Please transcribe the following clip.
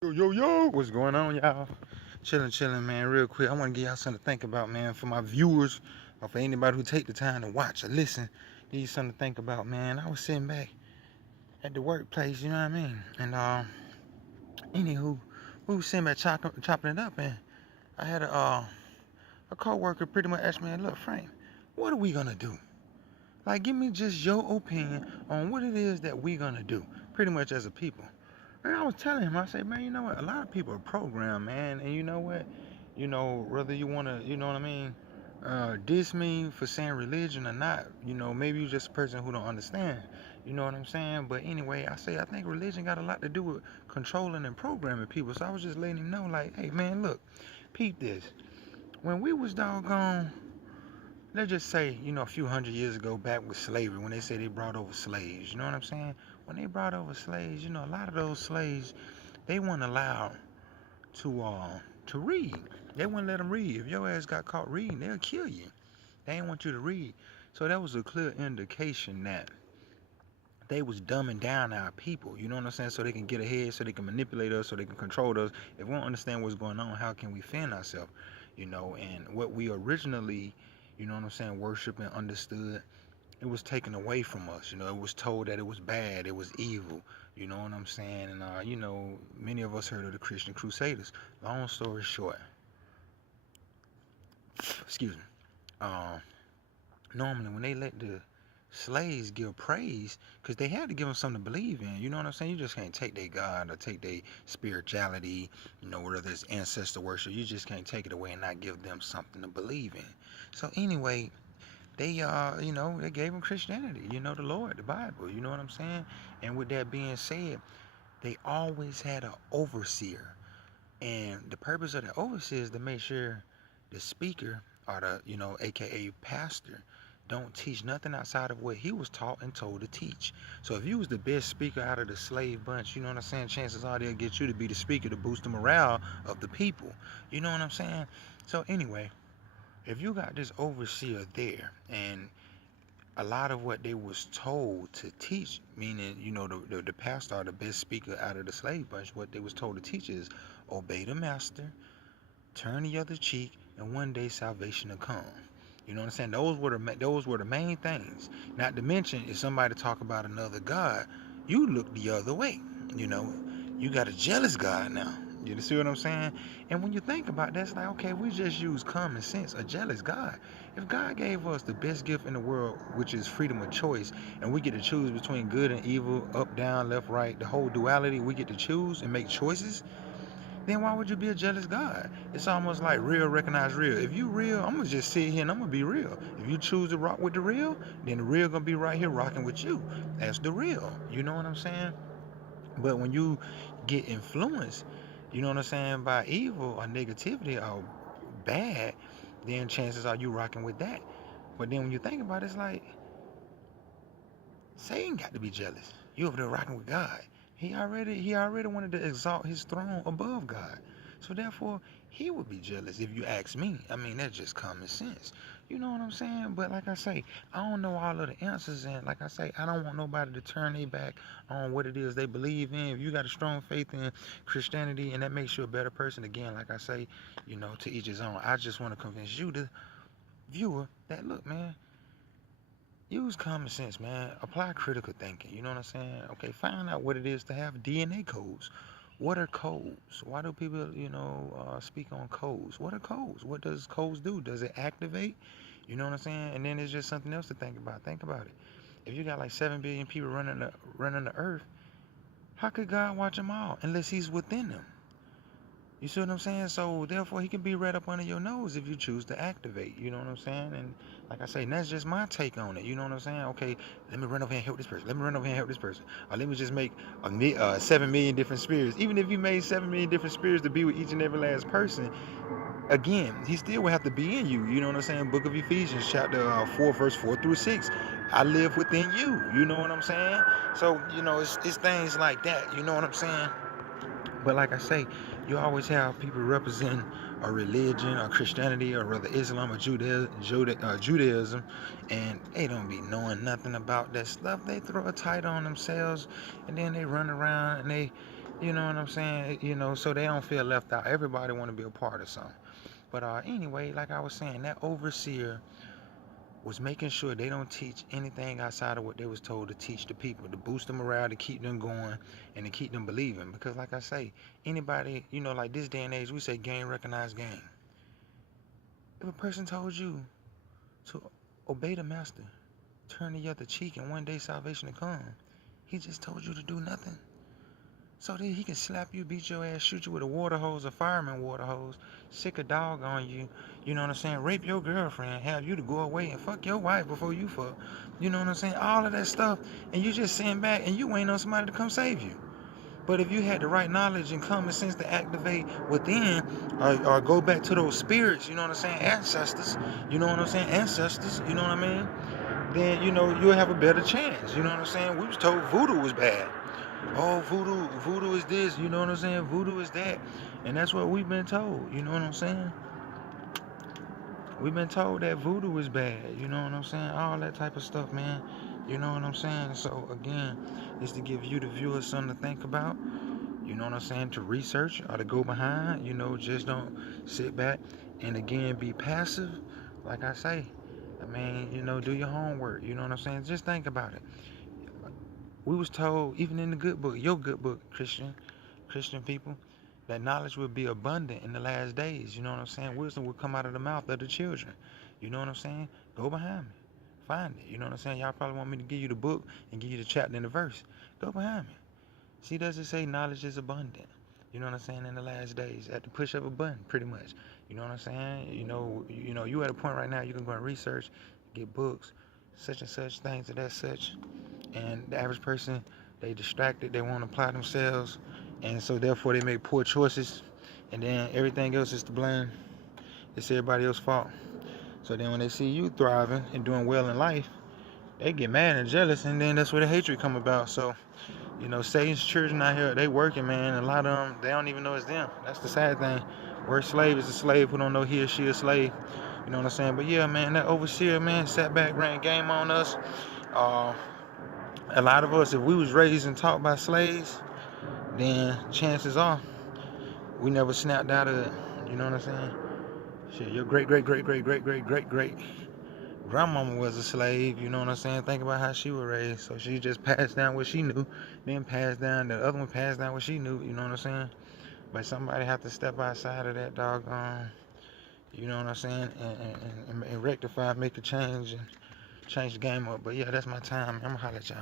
Yo, what's going on, y'all? Chilling, man. Real quick, I want to give y'all something to think about, man. For my viewers, or for anybody who take the time to watch or listen, give you something to think about, man. I was sitting back at the workplace, you know what I mean? And anywho, we was sitting back chopping it up, and I had a coworker pretty much asked me, "Look, Frank, what are we gonna do? Like, give me just your opinion on what it is that we gonna do, pretty much as a people." And I was telling him, I said, man, you know what? A lot of people are programmed, man. And you know what? Whether you want to, you know what I mean, diss me for saying religion or not, maybe you're just a person who don't understand. You know what I'm saying? But anyway, I think religion got a lot to do with controlling and programming people. So I was just letting him know, like, hey, man, look, peep this. When we was doggone, let's just say, a few hundred years ago back with slavery, when they say they brought over slaves, you know what I'm saying? When they brought over slaves, a lot of those slaves, they weren't allowed to read. They wouldn't let them read. If your ass got caught reading, they'll kill you. They didn't want you to read. So that was a clear indication that they was dumbing down our people. You know what I'm saying? So they can get ahead, so they can manipulate us, so they can control us. If we don't understand what's going on, how can we fend ourselves? And what we originally, what I'm saying, worship and understood, it was taken away from us. It was told that it was bad, it was evil. You know what I'm saying? And many of us heard of the Christian Crusaders. Long story short, excuse me. Um, Normally when they let the slaves give praise, because they had to give them something to believe in. You know what I'm saying? You just can't take their God or take their spirituality. Whether it's ancestor worship, you just can't take it away and not give them something to believe in. So anyway, they gave them Christianity, the Lord, the Bible, you know what I'm saying? And with that being said, they always had an overseer. And the purpose of the overseer is to make sure the speaker or the, aka pastor, don't teach nothing outside of what he was taught and told to teach. So if you was the best speaker out of the slave bunch, you know what I'm saying, chances are they'll get you to be the speaker to boost the morale of the people. You know what I'm saying? So anyway, if you got this overseer there and a lot of what they was told to teach, meaning, the pastor or the best speaker out of the slave bunch, what they was told to teach is obey the master, turn the other cheek, and one day salvation will come. You know what I'm saying? Those were the main things. Not to mention, if somebody talk about another God, you look the other way. You know, you got a jealous God now. You see what I'm saying? And when you think about that, it's like, okay, we just use common sense. A jealous God. If God gave us the best gift in the world, which is freedom of choice, and we get to choose between good and evil, up, down, left, right, the whole duality, we get to choose and make choices, then why would you be a jealous God? It's almost like real recognize real. If you real, I'm gonna just sit here and I'm gonna be real. If you choose to rock with the real, then the real gonna be right here rocking with you. That's the real. You know what I'm saying? But when you get influenced, you know what I'm saying, by evil or negativity or bad, then chances are you rocking with that. But then when you think about it, it's like Satan got to be jealous. You over there rocking with God. He already wanted to exalt his throne above God. So therefore, he would be jealous if you ask me. I mean, that's just common sense. You know what I'm saying? But like I say, I don't know all of the answers, and like I say, I don't want nobody to turn their back on what it is they believe in. If you got a strong faith in Christianity and that makes you a better person, again, like I say, to each his own. I just want to convince you, the viewer, that look, man, use common sense, man. Apply critical thinking. You know what I'm saying? Okay, find out what it is to have DNA codes. What are codes? Why do people, speak on codes? What are codes? What does codes do? Does it activate? You know what I'm saying? And then there's just something else to think about. Think about it. If you got like 7 billion people running the earth, how could God watch them all unless He's within them? You see what I'm saying? So therefore, he can be right up under your nose if you choose to activate. You know what I'm saying? And like I say, that's just my take on it. You know what I'm saying? Okay, let me run over here and help this person. Let me run over here and help this person. Or let me just make 7 million different spirits. Even if you made 7 million different spirits to be with each and every last person, again, he still will have to be in you. You know what I'm saying? Book of Ephesians, chapter 4, verse 4 through 6. I live within you. You know what I'm saying? So it's things like that. You know what I'm saying? But like I say, you always have people representing a religion or Christianity or rather Islam or Judaism, and they don't be knowing nothing about that stuff. They throw a title on themselves, and then they run around and they You know what I'm saying? You know, so they don't feel left out. Everybody want to be a part of something. But anyway, like I was saying, that overseer was making sure they don't teach anything outside of what they was told to teach the people, to boost the morale, to keep them going, and to keep them believing. Because like I say, anybody, you know, like this day and age, we say game recognize game. If a person told you to obey the master, turn the other cheek, and one day salvation will come, he just told you to do nothing. So that he can slap you, beat your ass, shoot you with a water hose, a fireman water hose, sick a dog on you, you know what I'm saying, rape your girlfriend, have you to go away and fuck your wife before you fuck, you know what I'm saying, all of that stuff, and you just sitting back and you ain't on somebody to come save you. But if you had the right knowledge and common sense to activate within, or go back to those spirits, you know what I'm saying, ancestors, you know what I'm saying, ancestors, you know what I mean, then, you know, you'll have a better chance, you know what I'm saying. We was told voodoo was bad. Oh, voodoo is this, you know what I'm saying? Voodoo is that. And that's what we've been told, you know what I'm saying? We've been told that voodoo is bad, you know what I'm saying? All that type of stuff, man. You know what I'm saying? So, again, it's to give you, the viewers, something to think about, you know what I'm saying? To research or to go behind, you know, just don't sit back and, again, be passive. Like I say, I mean, you know, do your homework, you know what I'm saying? Just think about it. We was told, even in the good book, your good book, Christian people, that knowledge will be abundant in the last days. You know what I'm saying? Wisdom will come out of the mouth of the children. You know what I'm saying? Go behind me. Find it. You know what I'm saying? Y'all probably want me to give you the book and give you the chapter and the verse. Go behind me. See, does it say knowledge is abundant? You know what I'm saying? In the last days, at the push of a button, pretty much. You know what I'm saying? You at a point right now you can go and research, get books, such and such things of that such. And the average person, they distracted, they won't apply themselves, and so therefore they make poor choices, and then everything else is to blame. It's everybody else's fault. So then when they see you thriving and doing well in life, they get mad and jealous, and then that's where the hatred come about. So, you know, Satan's children out here, they working, man. A lot of them, they don't even know it's them. That's the sad thing. Worst slave is a slave who don't know he or she a slave. You know what I'm saying? But yeah, man, that overseer, man, sat back, ran game on us. uh a lot of us, if we was raised and taught by slaves, then chances are we never snapped out of it. You know what I'm saying? Shit, your great great great great great great great great grandmama was a slave. You know what I'm saying? Think about how she was raised. So she just passed down what she knew, then passed down, the other one passed down what she knew. You know what I'm saying? But somebody have to step outside of that doggone. You know what I'm saying? And rectify, make a change, and change the game up. But yeah, that's my time. I'm gonna holler at y'all.